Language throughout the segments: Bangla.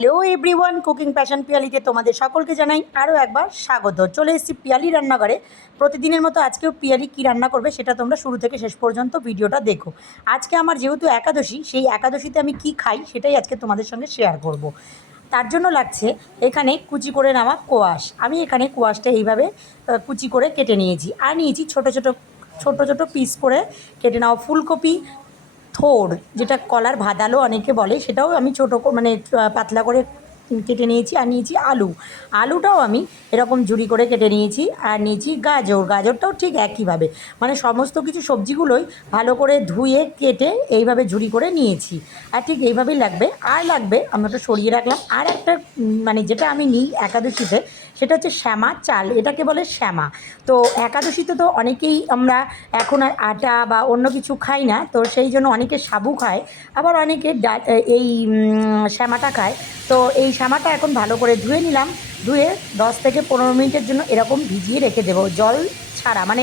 হ্যালো এভরিওয়ান কুকিং প্যাশন পিয়ালিতে তোমাদের সকলকে জানাই আরও একবার স্বাগত। চলে এসেছি পিয়ালি রান্নাঘরে। প্রতিদিনের মতো আজকেও পিয়ালি কী রান্না করবে সেটা তোমরা শুরু থেকে শেষ পর্যন্ত ভিডিওটা দেখো। আজকে আমার যেহেতু একাদশী, সেই একাদশীতে আমি কি খাই সেটাই আজকে তোমাদের সঙ্গে শেয়ার করব। তার জন্য লাগছে এখানে কুচি করে নেওয়া কোয়াশ। আমি এখানে কোয়াশটা এইভাবে কুচি করে কেটে নিয়েছি। আর নিয়েছি ছোট ছোট ছোট ছোট পিস করে কেটে নেওয়া ফুলকপি থোর যেটা কলার ভাদালো অনেকে বলে সেটাও আমি ছোটো মানে পাতলা করে কেটে নিয়েছি আর নিয়েছি আলু। আলুটাও আমি এরকম ঝুরি করে কেটে নিয়েছি আর নিয়েছি গাজর। গাজরটাও ঠিক একইভাবে। মানে সমস্ত কিছু সবজিগুলোই ভালো করে ধুয়ে, কেটে এইভাবে ঝুরি করে নিয়েছি। আর ঠিক এইভাবেই লাগবে। আর লাগবে আমরা তো সরিয়ে রাখলাম। আর একটা মানে যেটা আমি নিই একাদশীতে, সেটা হচ্ছে শ্যামা চাল। এটাকে বলে শ্যামা। তো একাদশীতে তো অনেকেই আমরা এখন আর আটা বা অন্য কিছু খাই না, তো সেই জন্য অনেকে সাবু খায়। আবার অনেকে এই শ্যামাটা খায়। তো এই শ্যামাটা এখন ভালো করে ধুয়ে নিলাম। ধুয়ে দশ থেকে পনেরো মিনিটের জন্য এরকম ভিজিয়ে রেখে দেবো। জল ছাড়া মানে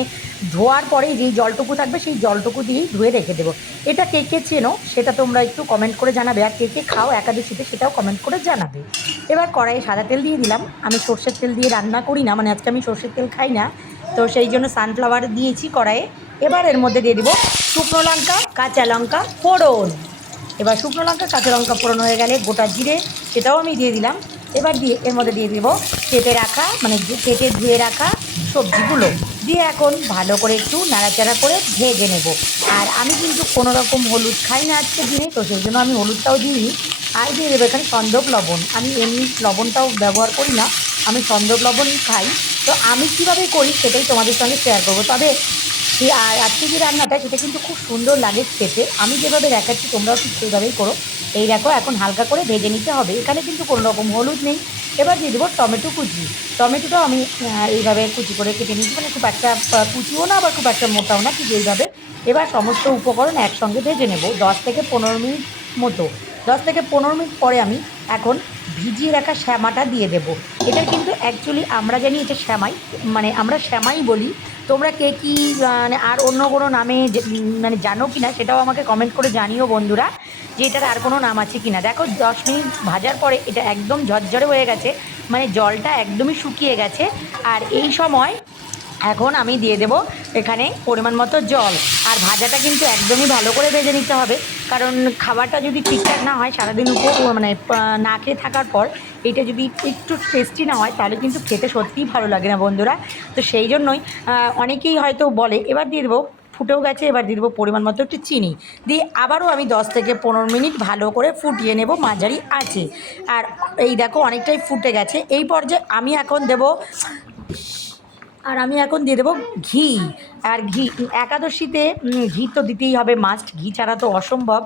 ধোয়ার পরেই যেই জলটুকু থাকবে সেই জলটুকু দিয়েই ধুয়ে রেখে দেবো। এটা কে কে চেনো সেটা তোমরা একটু কমেন্ট করে জানাবে, আর কে কে খাও একাদশীতে সেটাও কমেন্ট করে জানাবে। এবার কড়াইয়ে সাদা তেল দিয়ে দিলাম। আমি সর্ষের তেল দিয়ে রান্না করি না মানে আজকে আমি সর্ষের তেল খাই না। তো সেই জন্য সানফ্লাওয়ার দিয়েছি কড়াইয়ে। এবার এর মধ্যে দিয়ে দিব শুকনো লঙ্কা, কাঁচা লঙ্কা, ফোড়ন। এবার শুকনো লঙ্কা, কাঁচা লঙ্কা ফোড়ন হয়ে গেলে গোটা জিরে, সেটাও আমি দিয়ে দিলাম। এবার দিয়ে, এর মধ্যে দিয়ে দেবো কেটে রাখা মানে কেটে ধুয়ে রাখা সবজিগুলো। দিয়ে এখন ভালো করে একটু নাড়াচাড়া করে ভেজে নেব। আর আমি কিন্তু কোনো রকম হলুদ খাই না আজকে দিনে, তো সেই জন্য আমি হলুদটাও দিইনি। আর দিয়ে দেবো এখানে সন্দক লবণ। আমি এমনি লবণটাও ব্যবহার করি না, আমি সন্দক লবণ খাই। তো আমি কীভাবে করি সেটাই তোমাদের সঙ্গে শেয়ার করব। তবে আর আজকে যে রান্নাটা সেটা কিন্তু খুব সুন্দর লাগে খেতে। আমি যেভাবে দেখাচ্ছি, তোমরাও ঠিক সেইভাবেই করো। এই দেখো, এখন হালকা করে ভেজে নিতে হবে। এখানে কিন্তু কোনো রকম হলুদ নেই। এবার দিয়ে দেবো টমেটো কুচি। টমেটোটাও আমি এইভাবে কুচি করে কেটে নিচ্ছি মানে খুব একটা কুচিও না, আবার খুব একটা মোটাও না, ঠিক এইভাবে। এবার সমস্ত উপকরণ একসঙ্গে ভেজে নেব। দশ থেকে পনেরো মিনিট মতো। দশ থেকে পনেরো মিনিট পরে আমি এখন ভিজিয়ে রাখা শ্যামাটা দিয়ে দেবো। এটা কিন্তু অ্যাকচুয়ালি আমরা জানি এটা শ্যামাই মানে আমরা শ্যামাই বলি। তোমরা কে কী মানে আর অন্য কোনো নামে মানে জানো কি না সেটাও আমাকে কমেন্ট করে জানিও বন্ধুরা, যে এটার আর কোনো নাম আছে কি না দেখো, দশ মিনিট ভাজার পরে এটা একদম ঝরঝরে হয়ে গেছে মানে জলটা একদমই শুকিয়ে গেছে। আর এই সময় এখন আমি দিয়ে দেব এখানে পরিমাণ মতো জল। আর ভাজাটা কিন্তু একদমই ভালো করে ভেজে নিতে হবে। কারণ খাবারটা যদি ঠিকঠাক না হয়, সারাদিন উপর মানে না খেয়ে থাকার পর এটা যদি একটু টেস্টি না হয়, তাহলে কিন্তু খেতে সত্যিই ভালো লাগে না বন্ধুরা। তো সেই জন্যই অনেকেই হয়তো বলে, এবার দিয়ে দেবো। ফুটেও গেছে, এবার দিয়ে দেবো পরিমাণ মতো একটু চিনি। দিয়ে আবারও আমি দশ থেকে পনেরো মিনিট ভালো করে ফুটিয়ে নেব মাঝারি আছে আর এই দেখো, অনেকটাই ফুটে গেছে। এই পর্যায়ে আমি এখন দেবো, আর আমি এখন দিয়ে দেবো ঘি। আর ঘি, একাদশীতে ঘি তো দিতেই হবে মাস্ট ঘি ছাড়া তো অসম্ভব।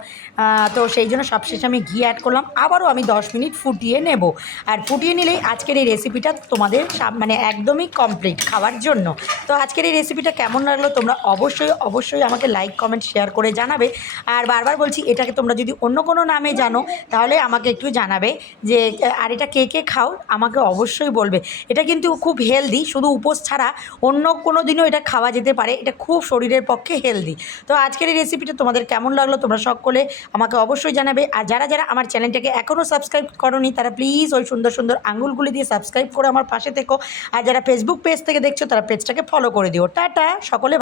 তো সেই জন্য সবশেষে আমি ঘি অ্যাড করলাম। আবারও আমি দশ মিনিট ফুটিয়ে নেব। আর ফুটিয়ে নিলেই আজকের এই রেসিপিটা তোমাদের মানে একদমই কমপ্লিট খাওয়ার জন্য। তো আজকের এই রেসিপিটা কেমন লাগল তোমরা অবশ্যই অবশ্যই আমাকে লাইক কমেন্ট শেয়ার করে জানাবে। আর বারবার বলছি, এটাকে তোমরা যদি অন্য কোনো নামে জানো, তাহলে আমাকে একটু জানাবে যে আর এটা কে কে খাও? আমাকে অবশ্যই বলবে। এটা কিন্তু খুব হেলদি শুধু উপোস ছাড়া অন্য কোনো দিনও এটা খাওয়া যেতে পারে। এটা খুব শরীরের পক্ষে হেলদি তো আজকের এই রেসিপিটা তোমাদের কেমন লাগল তোমরা সকলে আমাকে অবশ্যই জানাবে। আর যারা যারা আমার চ্যানেলটাকে এখনও সাবস্ক্রাইব করনি, তারা প্লিজ ওই সুন্দর সুন্দর আঙুলগুলি দিয়ে সাবস্ক্রাইব করে আমার পাশে থেকো। আর যারা ফেসবুক পেজ থেকে দেখছ, তারা পেজটাকে ফলো করে দিও। টাটা, সকলে